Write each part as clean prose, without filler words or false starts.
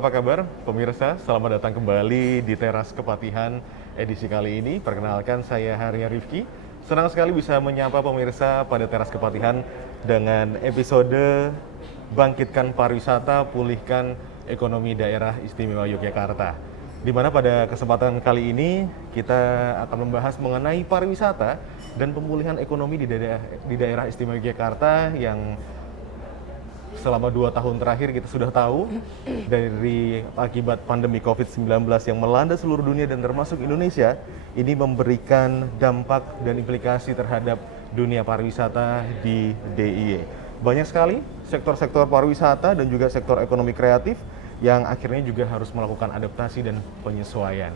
apa kabar pemirsa? Selamat datang kembali di Teras Kepatihan edisi kali ini. Perkenalkan, saya Haria Rifki. Senang sekali bisa menyapa pemirsa pada Teras Kepatihan dengan episode Bangkitkan Pariwisata, Pulihkan Ekonomi Daerah Istimewa Yogyakarta. Di mana pada kesempatan kali ini kita akan membahas mengenai pariwisata dan pemulihan ekonomi di daerah Istimewa Yogyakarta yang selama 2 tahun terakhir kita sudah tahu dari akibat pandemi COVID-19 yang melanda seluruh dunia dan termasuk Indonesia, ini memberikan dampak dan implikasi terhadap dunia pariwisata di DIY. Banyak sekali sektor-sektor pariwisata dan juga sektor ekonomi kreatif yang akhirnya juga harus melakukan adaptasi dan penyesuaian.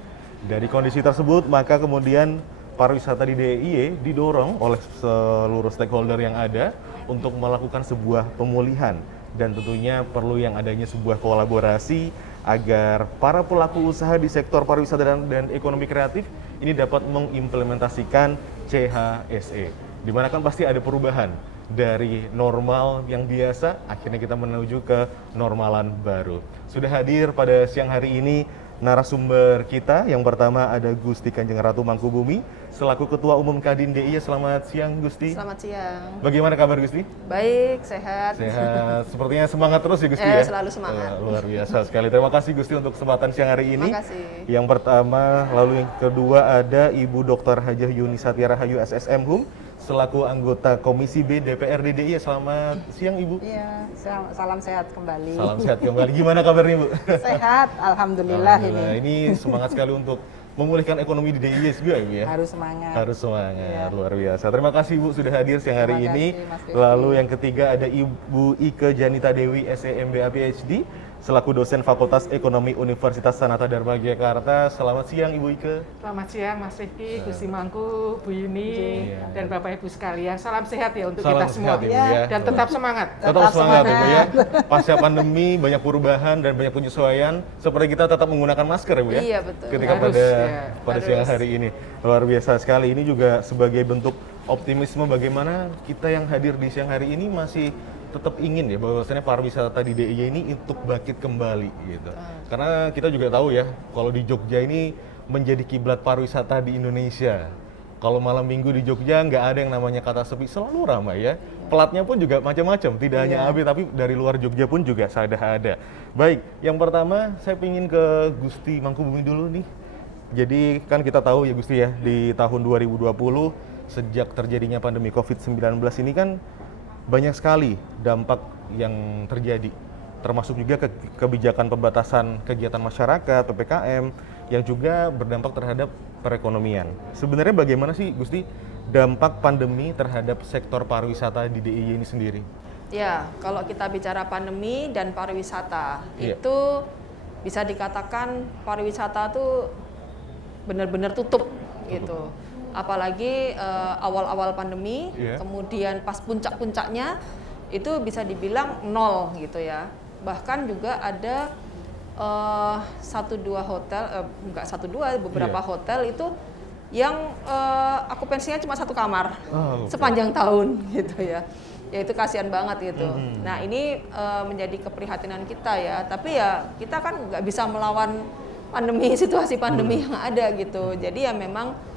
Dari kondisi tersebut, maka kemudian pariwisata di DIY didorong oleh seluruh stakeholder yang ada untuk melakukan sebuah pemulihan, dan tentunya perlu yang adanya sebuah kolaborasi agar para pelaku usaha di sektor pariwisata dan ekonomi kreatif ini dapat mengimplementasikan CHSE, di mana kan pasti ada perubahan dari normal yang biasa, akhirnya kita menuju ke normalan baru. Sudah hadir pada siang hari ini narasumber kita. Yang pertama ada Gusti Kanjeng Ratu Mangkubumi selaku Ketua Umum Kadin DIY. Selamat siang Gusti. Selamat siang. Bagaimana kabar Gusti? Baik, sehat. Sehat. Sepertinya semangat terus ya Gusti ya? Selalu semangat. Luar biasa sekali. Terima kasih Gusti untuk kesempatan siang hari ini. Terima kasih. Yang pertama, lalu yang kedua ada Ibu Dr. Hajah Yuni Satya Rahayu SSM HUM selaku anggota Komisi B DPRD DIY. Selamat siang Ibu. Iya, salam sehat kembali. Salam sehat kembali. Gimana kabarnya Bu? Sehat, alhamdulillah ini. Ini semangat sekali untuk memulihkan ekonomi di DIY juga Ibu ya? Harus semangat. Harus semangat, Ya. Luar biasa. Terima kasih Bu sudah hadir siang hari Terima ini. kasih, Mas Rifki. Lalu yang ketiga ada Ibu Ike Janita Dewi SEMBA PhD selaku dosen Fakultas Ekonomi Universitas Sanata Dharma Yogyakarta. Selamat siang Ibu Ike. Selamat siang Mas Rifki, Gusti Mangku, Bu Yuni, Iya. dan Bapak Ibu sekalian. Salam sehat ya untuk Salam kita semua. sehat, Ibu, ya. Dan tetap semangat. Tetap semangat ya Bu ya. Pasca pandemi banyak perubahan dan banyak penyesuaian. Seperti kita tetap menggunakan masker ya Bu ya. Iya, betul. Ketika Harus, pada ya. siang hari ini. Luar biasa sekali. Ini juga sebagai bentuk optimisme bagaimana kita yang hadir di siang hari ini masih tetap ingin ya bahwasanya pariwisata di DIY ini untuk bangkit kembali gitu. Karena kita juga tahu ya kalau di Jogja ini menjadi kiblat pariwisata di Indonesia. Kalau malam minggu di Jogja nggak ada yang namanya kata sepi, selalu ramai ya. Pelatnya pun juga macam-macam, tidak hanya AB tapi dari luar Jogja pun juga sudah ada. Baik, yang pertama saya ingin ke Gusti Mangkubumi dulu nih. Jadi kan kita tahu ya Gusti ya, di tahun 2020 sejak terjadinya pandemi COVID-19 ini kan banyak sekali dampak yang terjadi, termasuk juga kebijakan pembatasan kegiatan masyarakat, PPKM, yang juga berdampak terhadap perekonomian. Sebenarnya bagaimana sih Gusti dampak pandemi terhadap sektor pariwisata di DIY ini sendiri? Ya, kalau kita bicara pandemi dan pariwisata, Iya. itu bisa dikatakan pariwisata tuh benar-benar tutup gitu. Apalagi awal-awal pandemi, Iya. kemudian pas puncak-puncaknya itu bisa dibilang nol gitu ya. Bahkan juga ada 1-2 hotel, enggak 1-2, beberapa Iya. hotel itu yang okupansinya cuma 1 kamar Oke. sepanjang tahun gitu ya. Ya itu kasihan banget gitu. Mhm. Nah ini menjadi keprihatinan kita ya. Tapi ya kita kan nggak bisa melawan pandemi, situasi pandemi yang ada gitu. Jadi ya memang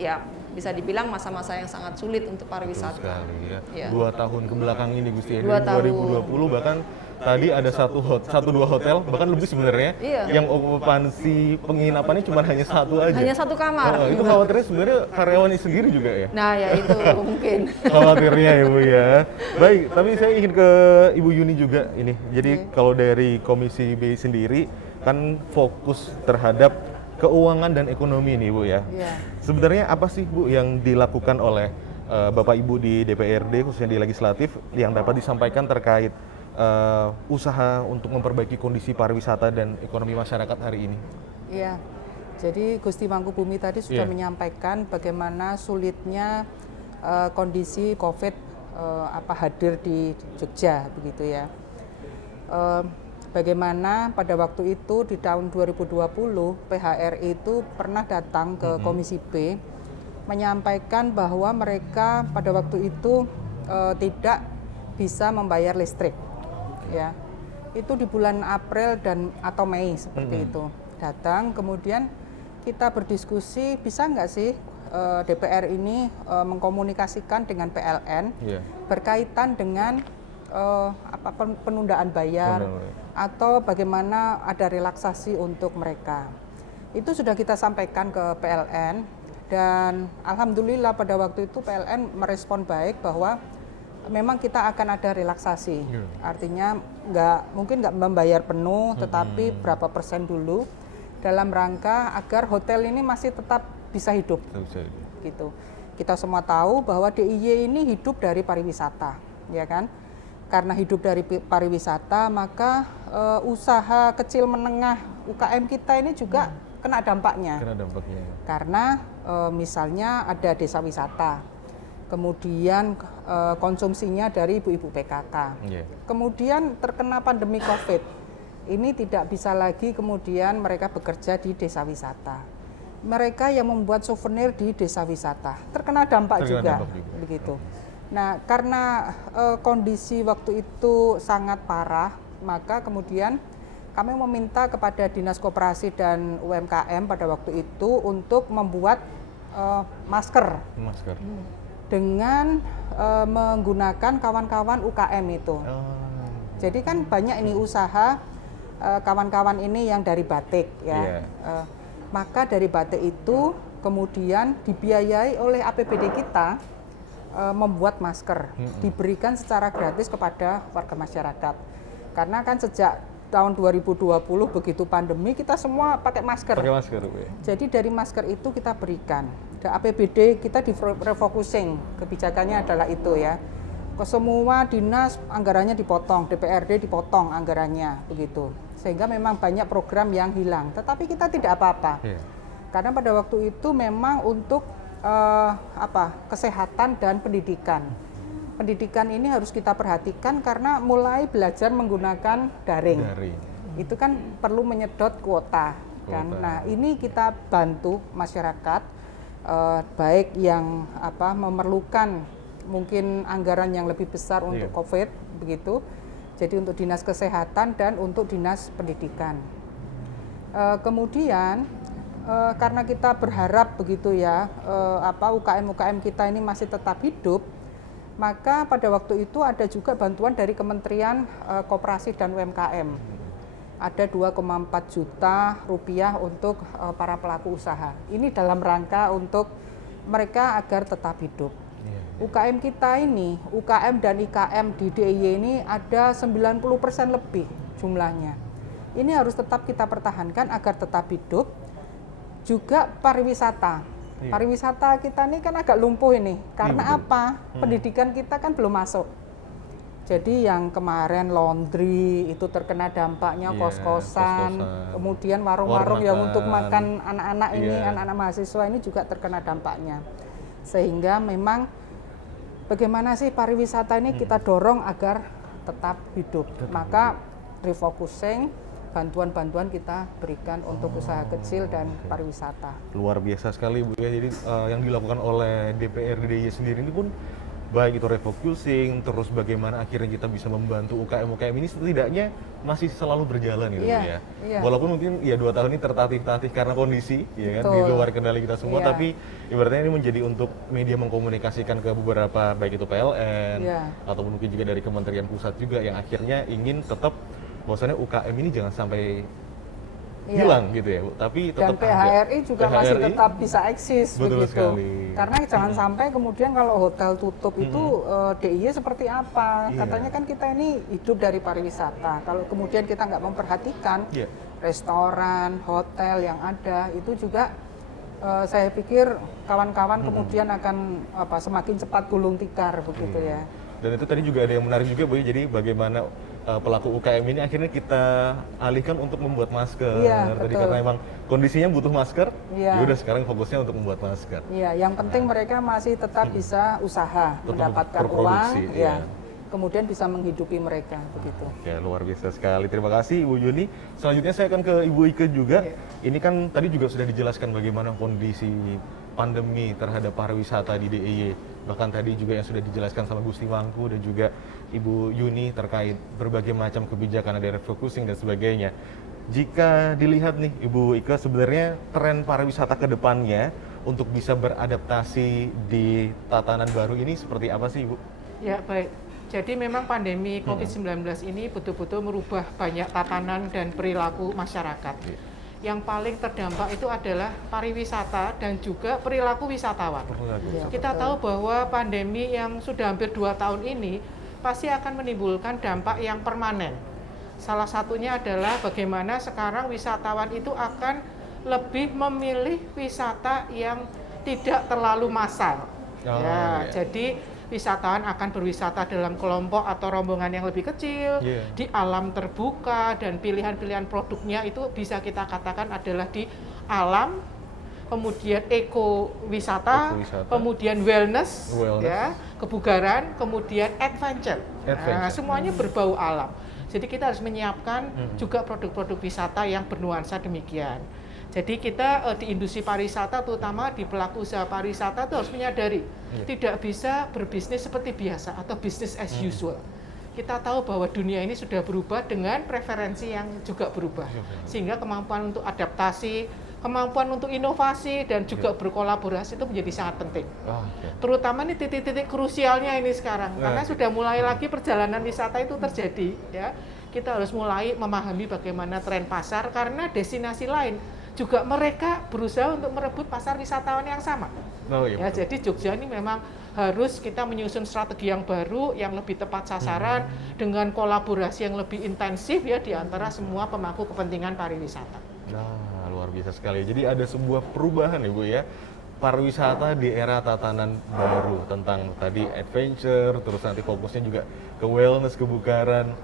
ya bisa dibilang masa-masa yang sangat sulit untuk pariwisata. Betul sekali ya. Iya. 2 tahun kebelakang ini Gusti ya. 2 Dari tahun. 2020 bahkan tadi ada 1-2 hotel, bahkan lebih sebenarnya Iya. yang okupansi penginapannya cuma hanya 1 aja. Hanya 1 kamar. Itu khawatirnya sebenarnya karyawannya sendiri juga ya. Nah ya itu mungkin. Khawatirnya ya Bu ya. Baik, tapi saya ingin ke Ibu Yuni juga ini. Jadi kalau dari Komisi B sendiri kan fokus terhadap keuangan dan ekonomi nih Bu ya. Iya. Sebenarnya apa sih Bu yang dilakukan oleh Bapak Ibu di DPRD khususnya di legislatif yang dapat disampaikan terkait usaha untuk memperbaiki kondisi pariwisata dan ekonomi masyarakat hari ini? Iya. Jadi Gusti Mangkubumi tadi sudah Iya. menyampaikan bagaimana sulitnya kondisi COVID hadir di Jogja begitu ya. Bagaimana pada waktu itu di tahun 2020 PHRI itu pernah datang ke Komisi B menyampaikan bahwa mereka pada waktu itu tidak bisa membayar listrik, ya. itu di bulan April atau Mei seperti itu. Datang, kemudian kita berdiskusi bisa nggak sih DPR ini mengkomunikasikan dengan PLN berkaitan dengan penundaan bayar atau bagaimana ada relaksasi untuk mereka. Itu sudah kita sampaikan ke PLN dan alhamdulillah pada waktu itu PLN merespon baik bahwa memang kita akan ada relaksasi. Artinya mungkin nggak membayar penuh, tetapi berapa persen dulu dalam rangka agar hotel ini masih tetap bisa hidup. Gitu. Kita semua tahu bahwa DIY ini hidup dari pariwisata, ya kan? Karena hidup dari pariwisata, maka usaha kecil menengah UKM kita ini juga kena dampaknya. Karena misalnya ada desa wisata, kemudian konsumsinya dari ibu-ibu PKK, kemudian terkena pandemi COVID, ini tidak bisa lagi kemudian mereka bekerja di desa wisata. Mereka yang membuat souvenir di desa wisata terkena dampak juga. Begitu. Nah, karena kondisi waktu itu sangat parah, maka kemudian kami meminta kepada Dinas Koperasi dan UMKM pada waktu itu untuk membuat masker. Dengan menggunakan kawan-kawan UKM itu. Jadi kan banyak ini usaha kawan-kawan ini yang dari batik ya. Maka dari batik itu kemudian dibiayai oleh APBD kita membuat masker, diberikan secara gratis kepada warga masyarakat. Karena kan sejak tahun 2020 begitu pandemi kita semua pakai masker. Jadi dari masker itu kita berikan. Dan APBD kita di refocusing, kebijakannya adalah itu ya. Ke semua dinas anggarannya dipotong, DPRD dipotong anggarannya begitu. Sehingga memang banyak program yang hilang, tetapi kita tidak apa-apa. Karena pada waktu itu memang untuk kesehatan dan pendidikan. Pendidikan ini harus kita perhatikan karena mulai belajar menggunakan daring. Itu kan perlu menyedot kuota kan. Nah, ini kita bantu masyarakat baik yang memerlukan mungkin anggaran yang lebih besar untuk COVID begitu. Jadi untuk dinas kesehatan dan untuk dinas pendidikan. Kemudian karena kita berharap begitu ya UKM kita ini masih tetap hidup, maka pada waktu itu ada juga bantuan dari Kementerian Koperasi dan UMKM. Ada 2,4 juta rupiah untuk para pelaku usaha. Ini dalam rangka untuk mereka agar tetap hidup. UKM kita ini, UKM dan IKM di DIY ini ada 90% lebih jumlahnya. Ini harus tetap kita pertahankan agar tetap hidup. Juga pariwisata. Pariwisata kita ini kan agak lumpuh ini. Karena apa? Pendidikan kita kan belum masuk. Jadi yang kemarin laundry itu terkena dampaknya, kos-kosan, kemudian warung-warung yang untuk makan anak-anak ini, anak-anak mahasiswa ini juga terkena dampaknya. Sehingga memang bagaimana sih pariwisata ini kita dorong agar tetap hidup. Maka refocusing, bantuan-bantuan kita berikan untuk usaha kecil dan pariwisata. Luar biasa sekali Bu ya. Jadi yang dilakukan oleh DPRD DIY sendiri ini pun baik itu refocusing, terus bagaimana akhirnya kita bisa membantu UKM-UKM ini setidaknya masih selalu berjalan gitu ya. Walaupun mungkin ya 2 tahun ini tertatih-tatih karena kondisi ya kan di luar kendali kita semua, tapi ibaratnya ini menjadi untuk media mengkomunikasikan ke beberapa baik itu PLN ataupun mungkin juga dari Kementerian Pusat juga yang akhirnya ingin tetap bahwasannya UKM ini jangan sampai hilang gitu ya, tapi tetap dan PHRI juga masih tetap bisa eksis begitu. Sekali. Karena jangan sampai kemudian kalau hotel tutup itu DIY seperti apa? Katanya kan kita ini hidup dari pariwisata. Kalau kemudian kita nggak memperhatikan restoran, hotel yang ada itu juga saya pikir kawan-kawan kemudian akan semakin cepat gulung tikar begitu ya. Dan itu tadi juga ada yang menarik juga Bu, jadi bagaimana pelaku UKM ini akhirnya kita alihkan untuk membuat masker. Tadi karena memang kondisinya butuh masker, ya udah sekarang fokusnya untuk membuat masker. Iya, yang penting mereka masih tetap bisa usaha, mendapatkan uang, kemudian bisa menghidupi mereka begitu. Ya, luar biasa sekali. Terima kasih Ibu Yuni. Selanjutnya saya akan ke Ibu Ike juga. Ini kan tadi juga sudah dijelaskan bagaimana kondisi pandemi terhadap pariwisata di DIY. Bahkan tadi juga yang sudah dijelaskan sama Gusti Mangku dan juga Ibu Yuni terkait berbagai macam kebijakan, ada refocusing dan sebagainya. Jika dilihat nih Ibu Ika, sebenarnya tren pariwisata ke depannya untuk bisa beradaptasi di tatanan baru ini seperti apa sih Ibu? Ya, baik. Jadi memang pandemi COVID-19 ini betul-betul merubah banyak tatanan dan perilaku masyarakat. Yang paling terdampak itu adalah pariwisata dan juga perilaku wisatawan. Kita tahu bahwa pandemi yang sudah hampir 2 tahun ini pasti akan menimbulkan dampak yang permanen. Salah satunya adalah bagaimana sekarang wisatawan itu akan lebih memilih wisata yang tidak terlalu massal. Jadi wisatawan akan berwisata dalam kelompok atau rombongan yang lebih kecil, di alam terbuka, dan pilihan-pilihan produknya itu bisa kita katakan adalah di alam, kemudian eko-wisata, kemudian wellness. Ya, kebugaran, kemudian adventure. Nah, semuanya berbau alam. Jadi kita harus menyiapkan juga produk-produk wisata yang bernuansa demikian. Jadi kita di industri pariwisata, terutama di pelaku usaha pariwisata itu harus menyadari tidak bisa berbisnis seperti biasa atau business as usual. Kita tahu bahwa dunia ini sudah berubah dengan preferensi yang juga berubah. Sehingga kemampuan untuk adaptasi, kemampuan untuk inovasi dan juga berkolaborasi itu menjadi sangat penting. Terutama nih titik-titik krusialnya ini sekarang, karena sudah mulai lagi perjalanan wisata itu terjadi. Ya, kita harus mulai memahami bagaimana tren pasar, karena destinasi lain juga mereka berusaha untuk merebut pasar wisatawan yang sama. Jadi Jogja ini memang harus kita menyusun strategi yang baru, yang lebih tepat sasaran, dengan kolaborasi yang lebih intensif ya di antara semua pemangku kepentingan pariwisata. Nah, luar biasa sekali. Jadi ada sebuah perubahan ya Bu ya, pariwisata di era tatanan baru, tentang tadi adventure, terus nanti fokusnya juga ke wellness, kebugaran.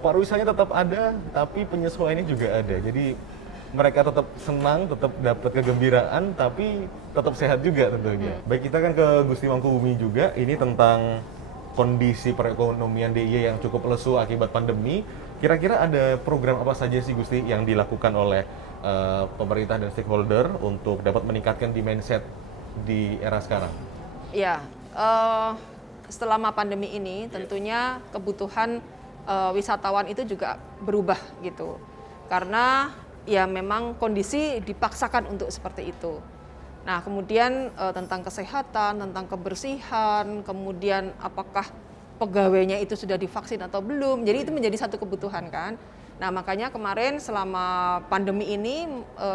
Pariwisatanya tetap ada, tapi penyesuaiannya juga ada. Jadi mereka tetap senang, tetap dapat kegembiraan, tapi tetap sehat juga tentunya. Baik, kita kan ke Gusti Mangkubumi juga, ini tentang kondisi perekonomian DIY yang cukup lesu akibat pandemi. Kira-kira ada program apa saja sih Gusti yang dilakukan oleh pemerintah dan stakeholder untuk dapat meningkatkan di mindset di era sekarang? Ya, selama pandemi ini tentunya kebutuhan wisatawan itu juga berubah gitu. Karena ya memang kondisi dipaksakan untuk seperti itu. Nah, kemudian tentang kesehatan, tentang kebersihan, kemudian apakah pegawainya itu sudah divaksin atau belum. Jadi itu menjadi satu kebutuhan kan. Nah, makanya kemarin selama pandemi ini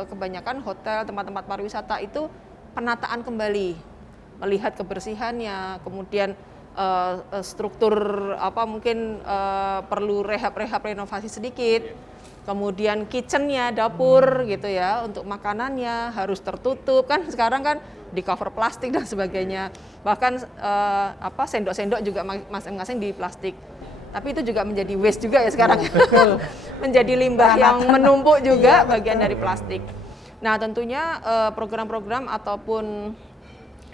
kebanyakan hotel, tempat-tempat pariwisata itu penataan kembali, melihat kebersihannya, kemudian struktur mungkin perlu rehab renovasi sedikit. Kemudian kitchennya, dapur gitu ya, untuk makanannya harus tertutup kan, sekarang kan di cover plastik dan sebagainya. Bahkan sendok-sendok juga masing-masing di plastik. Tapi itu juga menjadi waste juga ya sekarang. Menjadi limbah yang menumpuk juga bagian dari plastik. Nah, tentunya program-program ataupun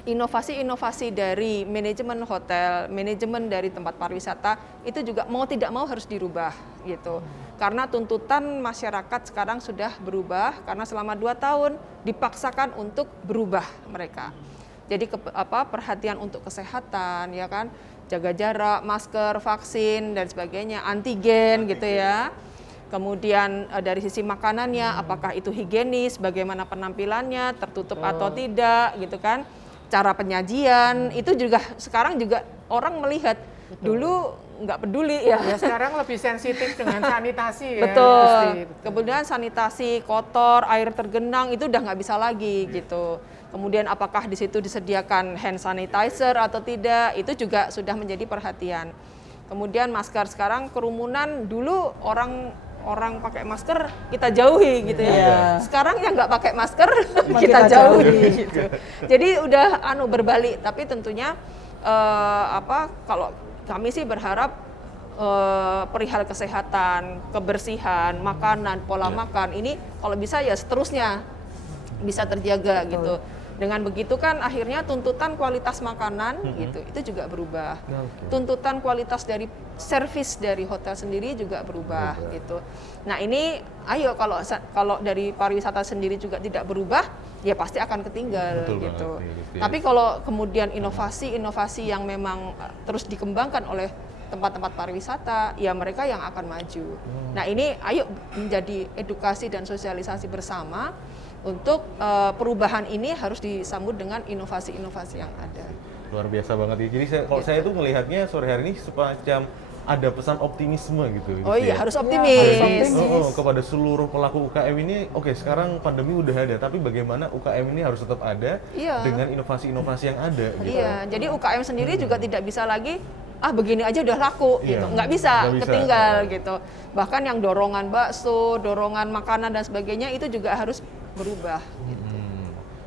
inovasi-inovasi dari manajemen hotel, manajemen dari tempat pariwisata itu juga mau tidak mau harus dirubah gitu. Karena tuntutan masyarakat sekarang sudah berubah, karena selama 2 tahun dipaksakan untuk berubah mereka. Jadi perhatian untuk kesehatan ya kan, jaga jarak, masker, vaksin dan sebagainya, antigen gitu ya. Kemudian dari sisi makanannya, apakah itu higienis, bagaimana penampilannya, tertutup atau tidak gitu kan. Cara penyajian itu juga sekarang juga orang melihat. Dulu nggak peduli ya. Sekarang lebih sensitif dengan sanitasi ya. Betul. Kemudian sanitasi kotor, air tergenang itu udah nggak bisa lagi gitu. Kemudian apakah di situ disediakan hand sanitizer atau tidak, itu juga sudah menjadi perhatian. Kemudian masker, sekarang kerumunan, dulu orang pakai masker kita jauhi gitu ya. Sekarang yang nggak pakai masker kita jauhi gitu. Jadi udah berbalik, tapi tentunya kalau kami sih berharap perihal kesehatan, kebersihan, makanan, pola makan ini kalau bisa ya seterusnya bisa terjaga gitu. Dengan begitu kan akhirnya tuntutan kualitas makanan gitu itu juga berubah. Tuntutan kualitas dari servis dari hotel sendiri juga berubah gitu. Nah, ini ayo kalau dari pariwisata sendiri juga tidak berubah, ya pasti akan ketinggal Betul gitu. banget, iya, Rizky. Tapi kalau kemudian inovasi-inovasi yang memang terus dikembangkan oleh tempat-tempat pariwisata, ya mereka yang akan maju. Nah ini ayo menjadi edukasi dan sosialisasi bersama untuk perubahan ini harus disambut dengan inovasi-inovasi yang ada. Luar biasa banget ya. Jadi kalau Gitu. saya tuh melihatnya sore hari ini semacam ada pesan optimisme gitu. Oh gitu iya, ya. harus Harus optimis. optimis. Kepada seluruh pelaku UKM ini, oke sekarang pandemi udah ada, tapi bagaimana UKM ini harus tetap ada Iya. dengan inovasi-inovasi yang ada. Gitu. Iya, jadi UKM sendiri juga tidak bisa lagi begini aja udah laku Iya, gitu, nggak bisa, nggak bisa. ketinggal gitu. Bahkan yang dorongan bakso, dorongan makanan dan sebagainya itu juga harus berubah.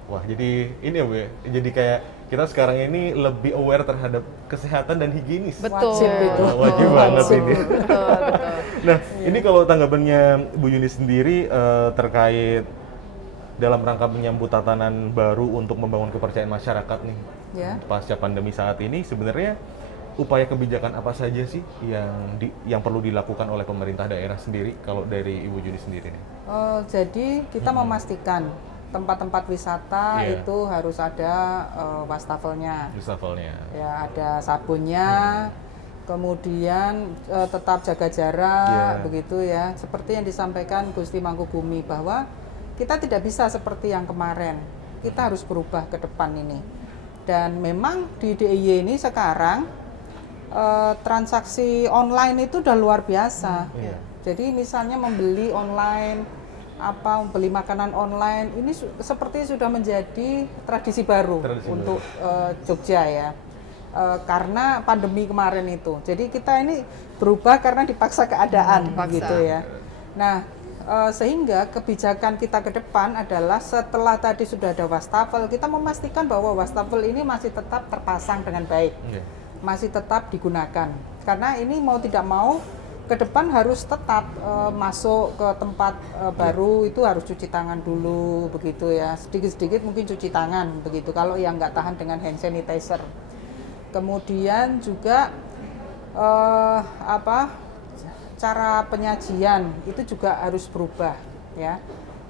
Wah, jadi ini ya Bu ya, jadi kayak kita sekarang ini lebih aware terhadap kesehatan dan higienis. Betul. Wajib itu. Wajib banget Wajib. ini. Betul, betul. Nah, ini kalau tanggapannya Bu Yuni sendiri terkait dalam rangka menyambut tatanan baru untuk membangun kepercayaan masyarakat nih Ya. pasca pandemi saat ini, sebenarnya upaya kebijakan apa saja sih yang perlu dilakukan oleh pemerintah daerah sendiri kalau dari Ibu Yuni sendiri nih? Jadi kita memastikan tempat-tempat wisata Iya. itu harus ada wastafelnya, Reshuffle-nya. ya ada sabunnya, kemudian tetap jaga jarak, Iya. begitu ya. Seperti yang disampaikan Gusti Mangkubumi bahwa kita tidak bisa seperti yang kemarin, kita harus berubah ke depan ini. Dan memang di DIY ini sekarang transaksi online itu udah luar biasa. Iya. Jadi misalnya membeli online, membeli makanan online, ini seperti sudah menjadi tradisi baru Tradisi untuk Jogja ya. Karena pandemi kemarin itu. Jadi kita ini berubah karena dipaksa keadaan Dipaksa. gitu ya. Nah, sehingga kebijakan kita ke depan adalah setelah tadi sudah ada wastafel, kita memastikan bahwa wastafel ini masih tetap terpasang dengan baik. Iya. Masih tetap digunakan. Karena ini mau tidak mau ke depan harus tetap masuk ke tempat baru itu harus cuci tangan dulu begitu ya. Sedikit-sedikit mungkin cuci tangan begitu kalau yang nggak tahan dengan hand sanitizer. Kemudian juga cara penyajian itu juga harus berubah ya.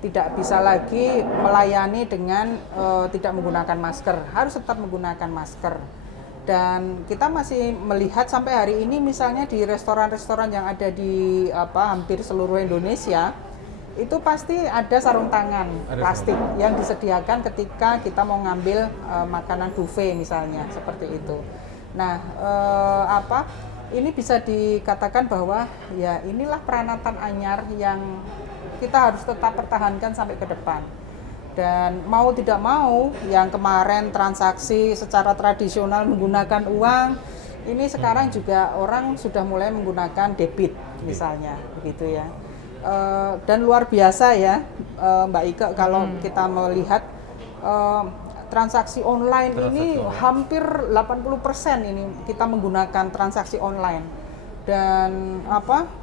Tidak bisa lagi melayani dengan tidak menggunakan masker, harus tetap menggunakan masker. Dan kita masih melihat sampai hari ini misalnya di restoran-restoran yang ada di hampir seluruh Indonesia itu pasti ada sarung tangan Ada plastik yang disediakan ketika kita mau ngambil makanan buffet misalnya seperti itu. Nah, ini bisa dikatakan bahwa ya inilah peranatan anyar yang kita harus tetap pertahankan sampai ke depan. Dan mau tidak mau, yang kemarin transaksi secara tradisional menggunakan uang, ini sekarang juga orang sudah mulai menggunakan debit misalnya, begitu ya. Dan luar biasa ya, Mbak Ike, kalau kita melihat transaksi online ini hampir 80% ini kita menggunakan transaksi online. Dan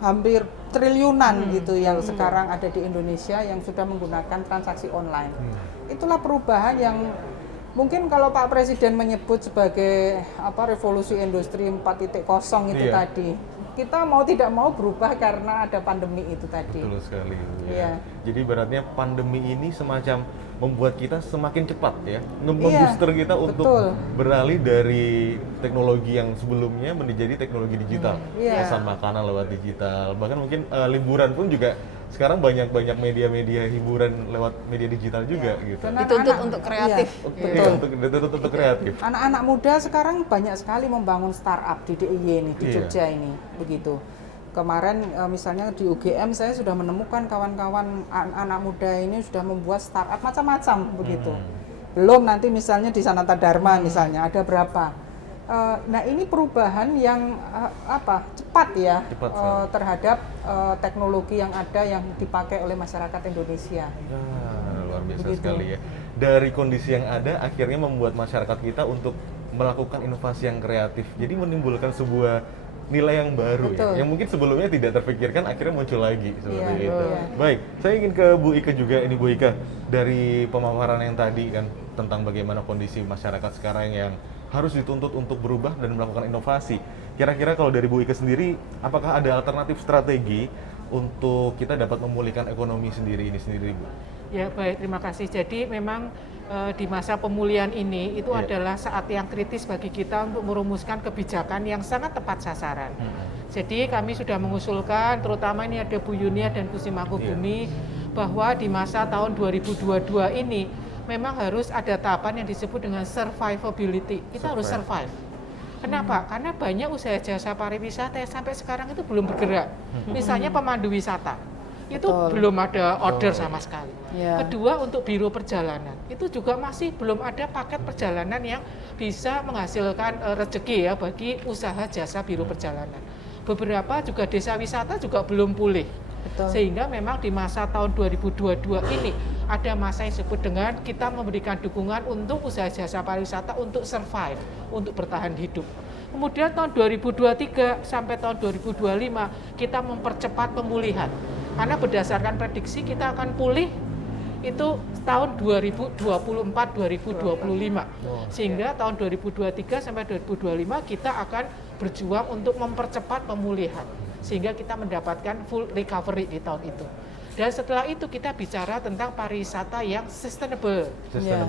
hampir triliunan gitu yang sekarang ada di Indonesia yang sudah menggunakan transaksi online. Itulah perubahan yang mungkin kalau Pak Presiden menyebut sebagai revolusi industri 4.0 itu Iya. tadi. Kita mau tidak mau berubah karena ada pandemi itu tadi. Betul sekali. Iya. Jadi beratnya pandemi ini semacam membuat kita semakin cepat ya, Iya, membooster kita untuk betul. beralih dari teknologi yang sebelumnya menjadi teknologi digital. Iya. Pesan makanan lewat digital, bahkan mungkin liburan pun juga sekarang banyak media-media hiburan lewat media digital juga gitu. Dan Dituntut anak-anak- untuk kreatif. Iya, Iya, betul. untuk kreatif. Anak-anak muda sekarang banyak sekali membangun startup di DIY ini, di Iya. Jogja ini, begitu. Kemarin misalnya di UGM saya sudah menemukan kawan-kawan anak muda ini sudah membuat startup macam-macam begitu. Belum nanti misalnya di Sanata Dharma misalnya ada berapa. Nah ini perubahan yang cepat ya Cepat sekali. terhadap teknologi yang ada yang dipakai oleh masyarakat Indonesia. Nah, luar biasa Begitu. sekali ya. Dari kondisi yang ada akhirnya membuat masyarakat kita untuk melakukan inovasi yang kreatif. Jadi menimbulkan sebuah nilai yang baru Betul. ya. Yang mungkin sebelumnya tidak terpikirkan akhirnya muncul lagi seperti Iya, itu. iya. Baik, saya ingin ke Bu Ike juga ini Bu Ike. Dari pemaparan yang tadi kan tentang bagaimana kondisi masyarakat sekarang yang harus dituntut untuk berubah dan melakukan inovasi. Kira-kira kalau dari Bu Ike sendiri, apakah ada alternatif strategi untuk kita dapat memulihkan ekonomi sendiri Bu? Ya baik, terima kasih. Jadi memang di masa pemulihan ini itu Iya. adalah saat yang kritis bagi kita untuk merumuskan kebijakan yang sangat tepat sasaran. Jadi kami sudah mengusulkan, terutama ini ada Bu Yunia dan Gusti Mangkubumi, bahwa di masa tahun 2022 ini memang harus ada tahapan yang disebut dengan survivability. Kita harus survive. Kenapa? Karena banyak usaha jasa pariwisata yang sampai sekarang itu belum bergerak. Misalnya pemandu wisata. Itu Betul. belum ada order sama sekali. Ya. Kedua, untuk biro perjalanan itu juga masih belum ada paket perjalanan yang bisa menghasilkan rezeki ya bagi usaha jasa biro perjalanan. Beberapa juga desa wisata juga belum pulih. Betul. Sehingga memang di masa tahun 2022 ini ada masa yang disebut dengan kita memberikan dukungan untuk usaha jasa pariwisata untuk survive, untuk bertahan hidup. Kemudian tahun 2023 sampai tahun 2025 kita mempercepat pemulihan. Karena berdasarkan prediksi kita akan pulih itu tahun 2024-2025. Sehingga tahun 2023 sampai 2025 kita akan berjuang untuk mempercepat pemulihan. Sehingga kita mendapatkan full recovery di tahun itu. Dan setelah itu kita bicara tentang pariwisata yang sustainable.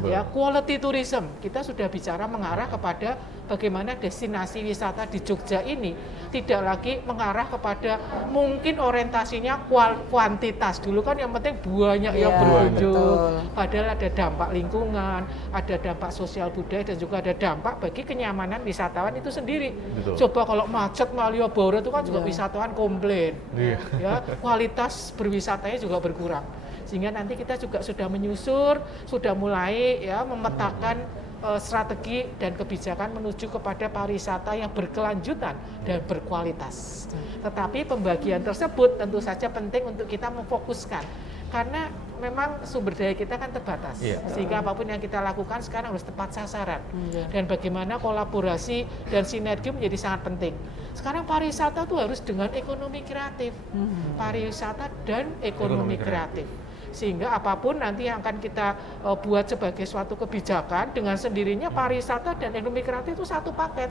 Ya, quality tourism. Kita sudah bicara mengarah kepada bagaimana destinasi wisata di Jogja ini tidak lagi mengarah kepada mungkin orientasinya kuantitas. Dulu kan yang penting banyak yang Iya, berkunjung. betul. Padahal ada dampak lingkungan, ada dampak sosial budaya dan juga ada dampak bagi kenyamanan wisatawan itu sendiri. Betul. Coba kalau macet Malioboro itu kan juga wisatawan komplain. Iya. Ya, kualitas berwisatanya juga berkurang. Sehingga nanti kita juga sudah menyusur, sudah mulai ya memetakan strategi dan kebijakan menuju kepada pariwisata yang berkelanjutan dan berkualitas. Tetapi pembagian tersebut tentu saja penting untuk kita memfokuskan karena memang sumber daya kita kan terbatas. Iya. Sehingga apapun yang kita lakukan sekarang harus tepat sasaran. Dan bagaimana kolaborasi dan sinergi menjadi sangat penting. Sekarang pariwisata itu harus dengan ekonomi kreatif. Pariwisata dan ekonomi kreatif. Sehingga apapun nanti yang akan kita buat sebagai suatu kebijakan dengan sendirinya pariwisata dan ekonomi kreatif itu satu paket.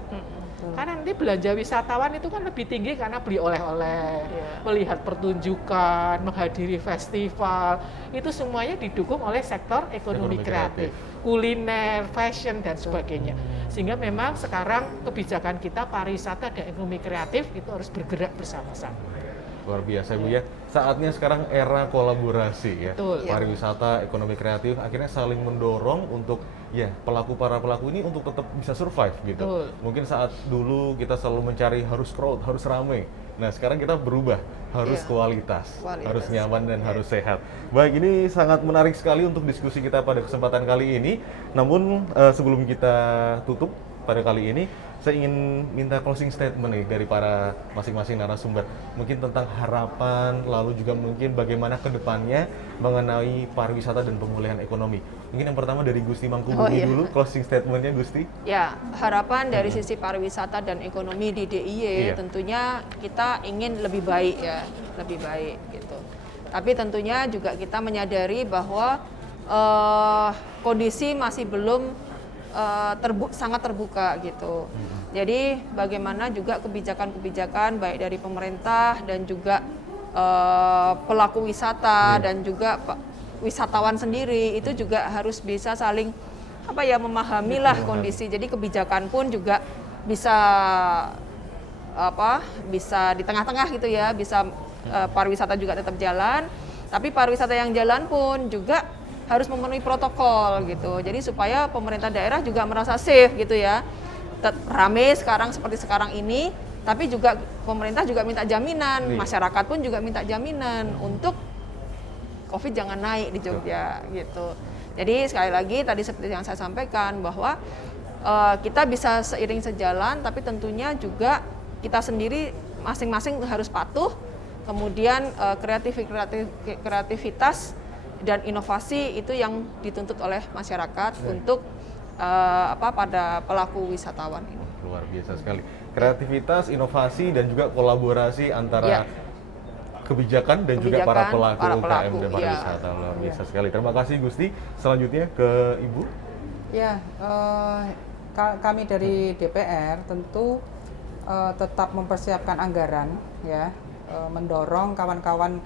Karena nanti belanja wisatawan itu kan lebih tinggi karena beli oleh-oleh, melihat pertunjukan, menghadiri festival, itu semuanya didukung oleh sektor ekonomi kreatif, kuliner, fashion dan sebagainya. Sehingga memang sekarang kebijakan kita pariwisata dan ekonomi kreatif itu harus bergerak bersama-sama. Luar biasa Bu ya. Saatnya sekarang era kolaborasi ya. Betul. Pariwisata, ekonomi kreatif akhirnya saling mendorong untuk ya para pelaku ini untuk tetap bisa survive gitu. Betul. Mungkin saat dulu kita selalu mencari harus crowd, harus ramai. Nah, sekarang kita berubah, harus Iya. kualitas, Kualitas. harus nyaman dan harus sehat. Baik, ini sangat menarik sekali untuk diskusi kita pada kesempatan kali ini. Namun sebelum kita tutup pada kali ini, saya ingin minta closing statement nih dari para masing-masing narasumber. Mungkin tentang harapan, lalu juga mungkin bagaimana ke depannya mengenai pariwisata dan pemulihan ekonomi. Mungkin yang pertama dari Gusti Mangkubumi dulu, closing statementnya Gusti. Ya, harapan dari sisi pariwisata dan ekonomi di DIY Iya. tentunya kita ingin lebih baik ya, lebih baik gitu. Tapi tentunya juga kita menyadari bahwa kondisi masih belum sangat terbuka gitu. Jadi bagaimana juga kebijakan-kebijakan baik dari pemerintah dan juga pelaku wisata dan juga wisatawan sendiri itu juga harus bisa saling memahami lah kondisi. Jadi kebijakan pun juga bisa bisa di tengah-tengah gitu ya, bisa pariwisata juga tetap jalan, tapi pariwisata yang jalan pun juga harus memenuhi protokol gitu. Jadi supaya pemerintah daerah juga merasa safe gitu ya. Rame sekarang seperti sekarang ini, tapi juga pemerintah juga minta jaminan, masyarakat pun juga minta jaminan untuk COVID jangan naik di Jogja gitu. Jadi sekali lagi tadi seperti yang saya sampaikan bahwa kita bisa seiring sejalan, tapi tentunya juga kita sendiri masing-masing harus patuh. Kemudian kreativitas dan inovasi itu yang dituntut oleh masyarakat untuk pada pelaku wisatawan ini. Luar biasa sekali. Kreativitas, inovasi, dan juga kolaborasi antara kebijakan dan juga para pelaku UKM dan pariwisata. Luar biasa sekali. Terima kasih Gusti. Selanjutnya ke Ibu. Ya, kami dari DPR tentu tetap mempersiapkan anggaran, ya, mendorong kawan-kawan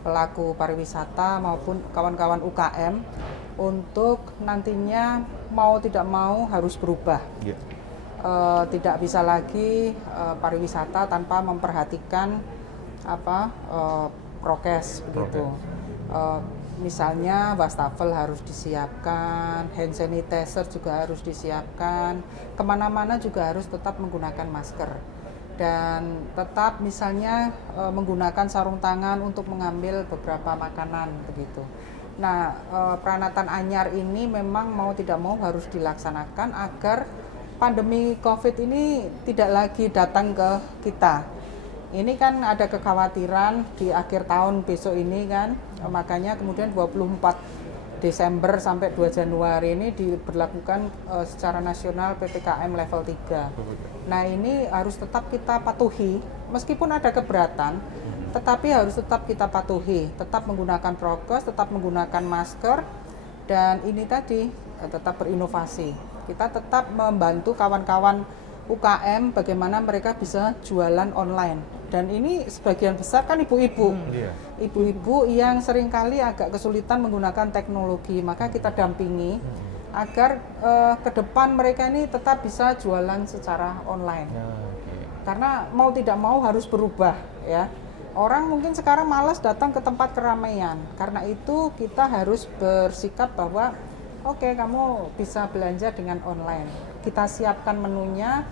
pelaku pariwisata maupun kawan-kawan UKM untuk nantinya mau tidak mau harus berubah. Iya. Tidak bisa lagi pariwisata tanpa memperhatikan prokes begitu. Misalnya wastafel harus disiapkan, hand sanitizer juga harus disiapkan, kemana-mana juga harus tetap menggunakan masker dan tetap misalnya menggunakan sarung tangan untuk mengambil beberapa makanan begitu. Nah, peranatan anyar ini memang mau tidak mau harus dilaksanakan agar pandemi COVID ini tidak lagi datang ke kita. Ini kan ada kekhawatiran di akhir tahun besok ini kan, makanya kemudian 24 Desember sampai 2 Januari ini diberlakukan secara nasional PPKM level 3. Nah ini harus tetap kita patuhi, meskipun ada keberatan, tetapi harus tetap kita patuhi, tetap menggunakan prokes, tetap menggunakan masker, dan ini tadi tetap berinovasi. Kita tetap membantu kawan-kawan UKM bagaimana mereka bisa jualan online. Dan ini sebagian besar kan ibu-ibu. Ibu-ibu yang seringkali agak kesulitan menggunakan teknologi, maka kita dampingi agar ke depan mereka ini tetap bisa jualan secara online. Karena mau tidak mau harus berubah ya. Orang mungkin sekarang malas datang ke tempat keramaian. Karena itu kita harus bersikap bahwa oke, kamu bisa belanja dengan online. Kita siapkan menunya,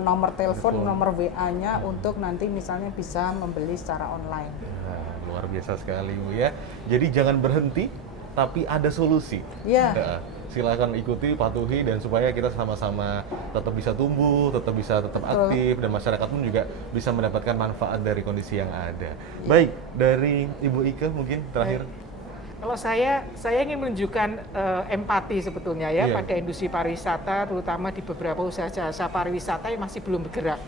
nomor telepon, nomor WA-nya untuk nanti misalnya bisa membeli secara online. Nah, luar biasa sekali Bu ya. Jadi jangan berhenti, tapi ada solusi. Iya. Nah, silakan ikuti, patuhi, dan supaya kita sama-sama tetap bisa tumbuh, tetap aktif, dan masyarakat pun juga bisa mendapatkan manfaat dari kondisi yang ada. Baik, dari Ibu Ike mungkin terakhir. Kalau saya ingin menunjukkan empati sebetulnya ya Iya. pada industri pariwisata, terutama di beberapa usaha jasa pariwisata yang masih belum bergerak.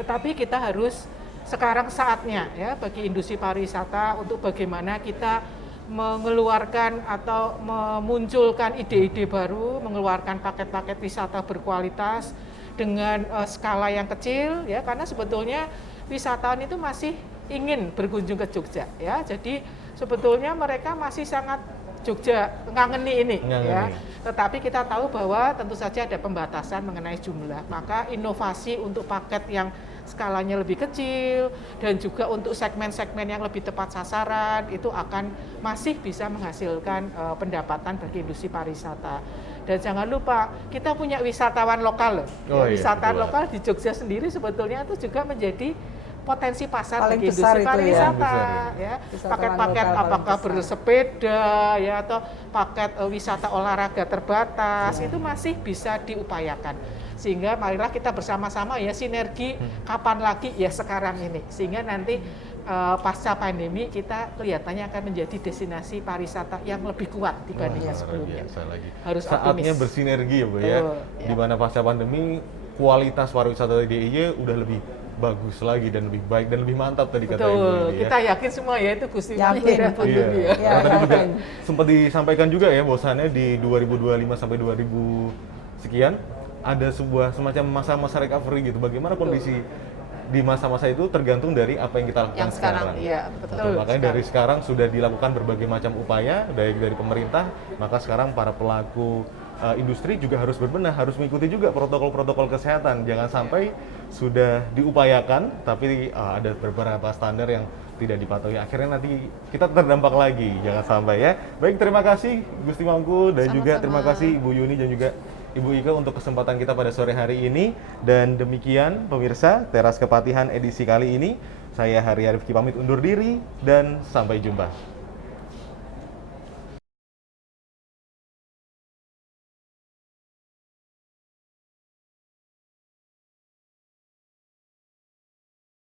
Tetapi kita harus sekarang saatnya ya bagi industri pariwisata untuk bagaimana kita mengeluarkan atau memunculkan ide-ide baru, mengeluarkan paket-paket wisata berkualitas dengan skala yang kecil ya, karena sebetulnya wisatawan itu masih ingin berkunjung ke Jogja ya. Jadi sebetulnya mereka masih sangat Jogja ngangeni ini ya. Tetapi kita tahu bahwa tentu saja ada pembatasan mengenai jumlah. Maka inovasi untuk paket yang skalanya lebih kecil dan juga untuk segmen-segmen yang lebih tepat sasaran itu akan masih bisa menghasilkan pendapatan bagi industri pariwisata. Dan jangan lupa kita punya wisatawan lokal loh. Wisatawan lokal di Jogja sendiri sebetulnya itu juga menjadi potensi pasar paling bagi besar industri itu pariwisata ya. Paket-paket apakah bersepeda ya atau paket wisata olahraga terbatas itu masih bisa diupayakan, sehingga marilah kita bersama-sama ya sinergi kapan lagi ya sekarang ini, sehingga nanti pasca pandemi kita kelihatannya akan menjadi destinasi pariwisata yang lebih kuat dibandingkan sebelumnya. Harus saatnya optimis. bersinergi ya Bu ya. Di mana pasca pandemi kualitas pariwisata di DIY udah lebih bagus lagi dan lebih baik dan lebih mantap tadi kata Ibu ini, ya. Kita yakin semua ya itu Gusti Yakin. Mampu Iya. ya. Karena tadi juga sempat disampaikan juga ya bahwasannya di 2025 sampai 2000 sekian ada sebuah semacam masa-masa recovery gitu. Bagaimana kondisi di masa-masa itu tergantung dari apa yang kita lakukan Yang sekarang, iya, betul. Makanya dari sekarang sudah dilakukan berbagai macam upaya baik dari pemerintah, maka sekarang para pelaku industri juga harus berbenah, harus mengikuti juga protokol-protokol kesehatan. Jangan sampai sudah diupayakan, tapi ada beberapa standar yang tidak dipatuhi. Akhirnya nanti kita terdampak lagi. Jangan sampai ya. Baik, terima kasih Gusti Mangku dan juga terima kasih Ibu Yuni dan juga Ibu Ika untuk kesempatan kita pada sore hari ini. Dan demikian pemirsa Teras Kepatihan edisi kali ini. Saya Hari Rifki pamit undur diri dan sampai jumpa.